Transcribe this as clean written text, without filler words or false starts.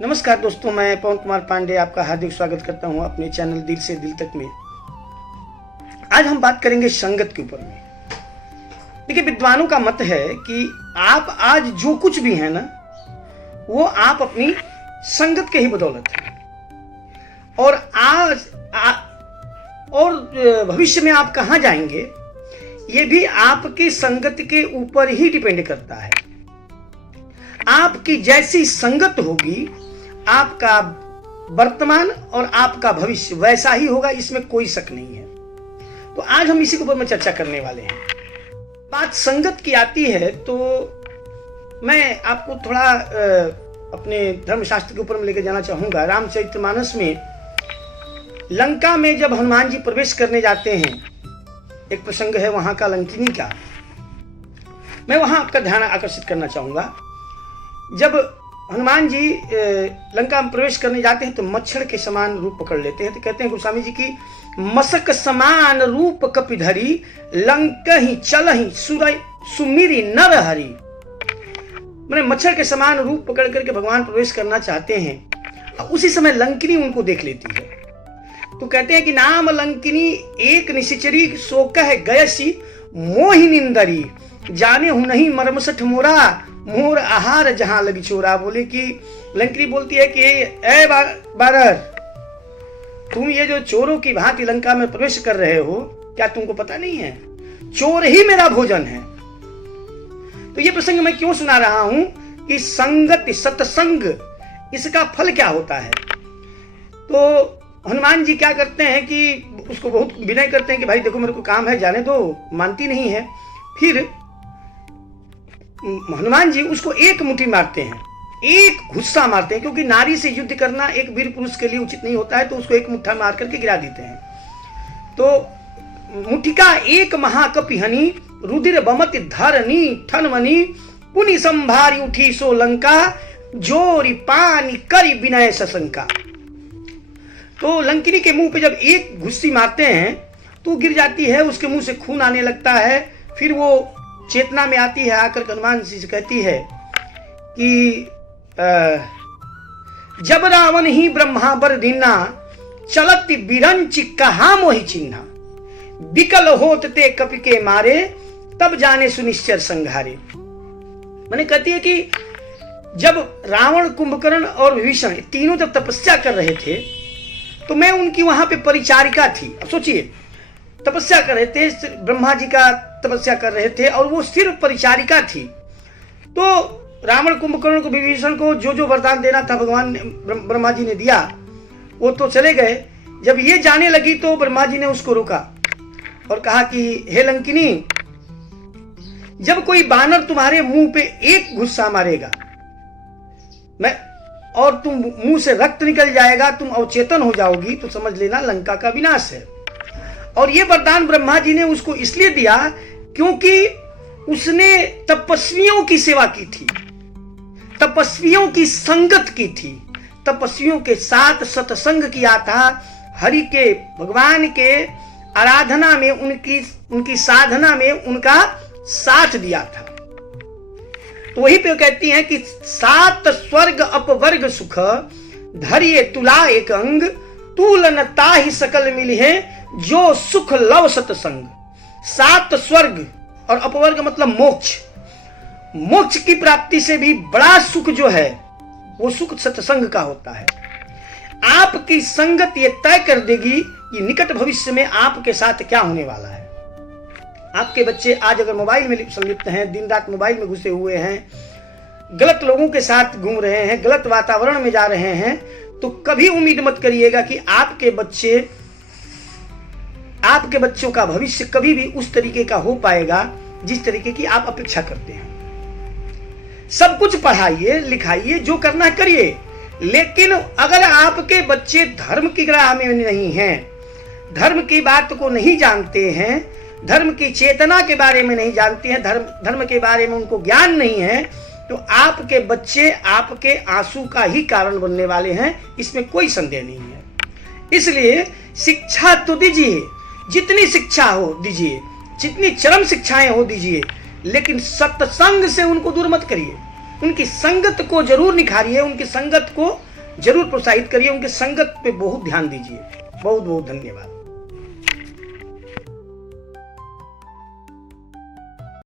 नमस्कार दोस्तों, मैं पवन कुमार पांडे आपका हार्दिक स्वागत करता हूं अपने चैनल दिल से दिल तक में। आज हम बात करेंगे संगत के ऊपर में। देखिए, विद्वानों का मत है कि आप आज जो कुछ भी है ना, वो आप अपनी संगत के ही बदौलत है। और और भविष्य में आप कहां जाएंगे, ये भी आपकी संगत के ऊपर ही डिपेंड करता है। आपकी जैसी संगत होगी, आपका वर्तमान और आपका भविष्य वैसा ही होगा, इसमें कोई शक नहीं है। तो आज हम इसी के ऊपर में चर्चा करने वाले हैं। बात संगत की आती है तो मैं आपको थोड़ा अपने धर्मशास्त्र के ऊपर में लेकर जाना चाहूंगा। रामचरितमानस में लंका में जब हनुमान जी प्रवेश करने जाते हैं, एक प्रसंग है वहां का, लंकिनी का। मैं वहां आपका ध्यान आकर्षित करना चाहूंगा। जब हनुमान जी लंका में प्रवेश करने जाते हैं तो मच्छर के समान रूप पकड़ लेते हैं। तो कहते हैं गोस्वामी जी की, मसक समान रूप कपिधरी, लंकहि चलहि सुमिरि नर हरि। मैंने मच्छर के समान रूप पकड़ करके भगवान प्रवेश करना चाहते हैं। उसी समय लंकिनी उनको देख लेती है। तो कहते हैं कि नाम लंकिनी एक निशिचरी, सो कह गयसी मोहि निंदरी, जाने हूं नहीं मर्मसठ मोरा, मोर आहार जहां लगी चोरा। बोले कि लंकिनी बोलती है कि ए बारर, तुम ये जो चोरों की भांति लंका में प्रवेश कर रहे हो, क्या तुमको पता नहीं है चोर ही मेरा भोजन है। तो ये प्रसंग मैं क्यों सुना रहा हूं कि संगत, सत्संग, इसका फल क्या होता है। तो हनुमान जी क्या करते हैं कि उसको बहुत विनय करते हैं कि भाई देखो, मेरे को काम है, जाने दो। मानती नहीं है। फिर हनुमान जी उसको एक मुट्ठी मारते हैं, एक गुस्सा मारते हैं, क्योंकि नारी से युद्ध करना एक वीर पुरुष के लिए उचित नहीं होता है। तो उसको एक मुट्ठा मार करके गिरा देते हैं। तो मुठिका एक महाकपिहनी, रुधिर बमत धरनी ठनमनी, पुनि संभारी उठी सो लंका, जोरी पानी करी विनय सशंका। तो लंकिनी के मुंह पे जब एक घुस्सी मारते हैं तो गिर जाती है, उसके मुंह से खून आने लगता है। फिर वो चेतना में आती है, आकर हनुमान जी से कहती है कि जब रावण ही ब्रह्मा बर दीना, चलत बिरंच कहा मोहि चिन्हा, बिकल होत ते कपि के मारे, तब जाने सुनिश्चर संघारे। मैंने कहती है कि जब रावण, कुंभकर्ण और विभीषण तीनों जब तपस्या कर रहे थे तो मैं उनकी वहां पे परिचारिका थी। अब सोचिए, तपस्या कर रहे थे, ब्रह्मा जी का तपस्या कर रहे थे और वो सिर्फ परिचारिका थी। तो रावण, कुंभकर्ण को, विभीषण को जो जो वरदान देना था भगवान ब्रह्मा जी ने दिया, वो तो चले गए। जब ये जाने लगी तो ब्रह्मा जी ने उसको रोका और कहा कि हे लंकिनी, जब कोई बानर तुम्हारे मुंह पे एक गुस्सा मारेगा और तुम मुंह से रक्त निकल जाएगा, तुम अवचेतन हो जाओगी, तो समझ लेना लंका का विनाश है। और ये वरदान ब्रह्मा जी ने उसको इसलिए दिया क्योंकि उसने तपस्वियों की सेवा की थी, तपस्वियों की संगत की थी, तपस्वियों के साथ सत्संग किया था, हरि के, भगवान के आराधना में, उनकी साधना में उनका साथ दिया था। तो वही पे कहती हैं कि सात स्वर्ग अपवर्ग सुख, धरिये तुला एक अंग, तूलन ताहि सकल मिली है, जो सुख लव सतसंग। सात स्वर्ग और अपवर्ग मतलब मोक्ष, मोक्ष की प्राप्ति से भी बड़ा सुख जो है वो सुख सत्संग का होता है। आपकी संगत ये तय कर देगी कि निकट भविष्य में आपके साथ क्या होने वाला है। आपके बच्चे आज अगर मोबाइल में संलिप्त हैं, दिन रात मोबाइल में घुसे हुए हैं, गलत लोगों के साथ घूम रहे हैं, गलत वातावरण में जा रहे हैं, तो कभी उम्मीद मत करिएगा कि आपके बच्चों का भविष्य कभी भी उस तरीके का हो पाएगा जिस तरीके की आप अपेक्षा करते हैं। सब कुछ पढ़ाइए, लिखाइए, जो करना है करिए, लेकिन अगर आपके बच्चे धर्म की राह में नहीं हैं, धर्म की बात को नहीं जानते हैं, धर्म की चेतना के बारे में नहीं जानते हैं, धर्म के बारे में उनको ज्ञान नहीं है, तो आपके बच्चे आपके आंसू का ही कारण बनने वाले हैं, इसमें कोई संदेह नहीं है। इसलिए शिक्षा तो दीजिए, जितनी शिक्षा हो दीजिए, जितनी चरम शिक्षाएं हो दीजिए, लेकिन सत्संग से उनको दूर मत करिए। उनकी संगत को जरूर निखारिए, उनकी संगत को जरूर प्रोत्साहित करिए, उनके संगत पे बहुत ध्यान दीजिए। बहुत बहुत धन्यवाद।